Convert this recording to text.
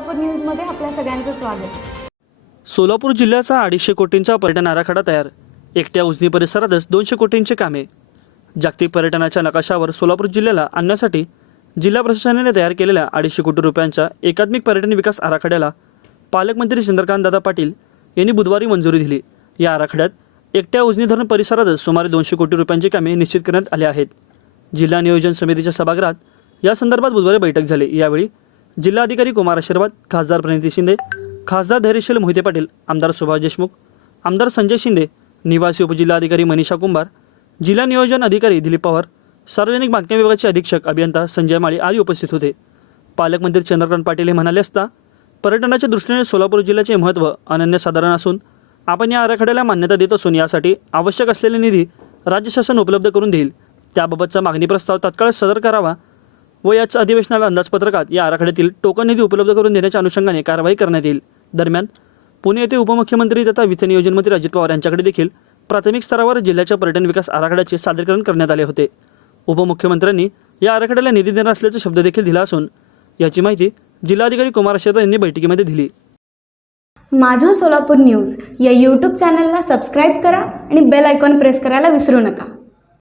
सोलापूर न्यूजमध्ये आपल्या सगळ्यांचं स्वागत। सोलापूर जिल्ह्याचा 250 कोटींचा पर्यटन आराखडा तयार। एकट्या उजनी परिसरातच 200 कोटींचे कामे। जागतिक पर्यटनाच्या नकाशावर सोलापूर जिल्ह्याला आणण्यासाठी जिल्हा प्रशासनाने तयार केलेल्या 250 कोटी रुपयांच्या एकात्मिक पर्यटन विकास आराखड्याला पालकमंत्री चंद्रकांत दादा पाटील यांनी बुधवारी मंजुरी दिली। या आराखड्यात एकट्या उजनी धरण परिसरातच सुमारे 200 कोटी रुपयांची कामे निश्चित करण्यात आली आहेत। जिल्हा नियोजन समितीच्या सभागृहात या संदर्भात बुधवारी बैठक झाली। यावेळी जिल्हाधिकारी कुमार आशीर्वाद, खासदार प्रणिती शिंदे, खासदार धैर्यशील मोहिते पाटील, आमदार सुभाष देशमुख, आमदार संजय शिंदे, निवासी उपजिल्हाधिकारी मनीषा कुंभार, जिल्हा नियोजन अधिकारी दिलीप पवार, सार्वजनिक बांधकाम विभागाचे अधीक्षक अभियंता संजय माळी आदी उपस्थित होते। पालकमंत्री चंद्रकांत पाटील हे म्हणाले असता, पर्यटनाच्या दृष्टीने सोलापूर जिल्ह्याचे महत्त्व अनन्यसाधारण असून आपण या आराखड्याला मान्यता देत असून यासाठी आवश्यक असलेले निधी राज्य शासन उपलब्ध करून देईल। त्याबाबतचा मागणी प्रस्ताव तात्काळ सादर करावा व याच्या अधिवेशनाला अंदाजपत्रकात या आराखड्यातील टोकन निधी उपलब्ध करून देण्याच्या अनुषंगाने कारवाई करण्यात येईल। दरम्यान पुणे येथे उपमुख्यमंत्री तथा वित्त नियोजन मंत्री अजित पवार यांच्याकडे देखील प्राथमिक स्तरावर जिल्ह्याच्या पर्यटन विकास आराखड्याचे सादरीकरण करण्यात आले होते। उपमुख्यमंत्र्यांनी या आराखड्याला निधी देणार असल्याचा शब्द देखील दिला असून याची माहिती जिल्हाधिकारी कुमार आशीर्वाद यांनी बैठकीमध्ये दिली। माझं सोलापूर न्यूज या यूट्यूब चॅनलला सबस्क्राईब करा आणि बेल आयकॉन प्रेस करायला विसरू नका।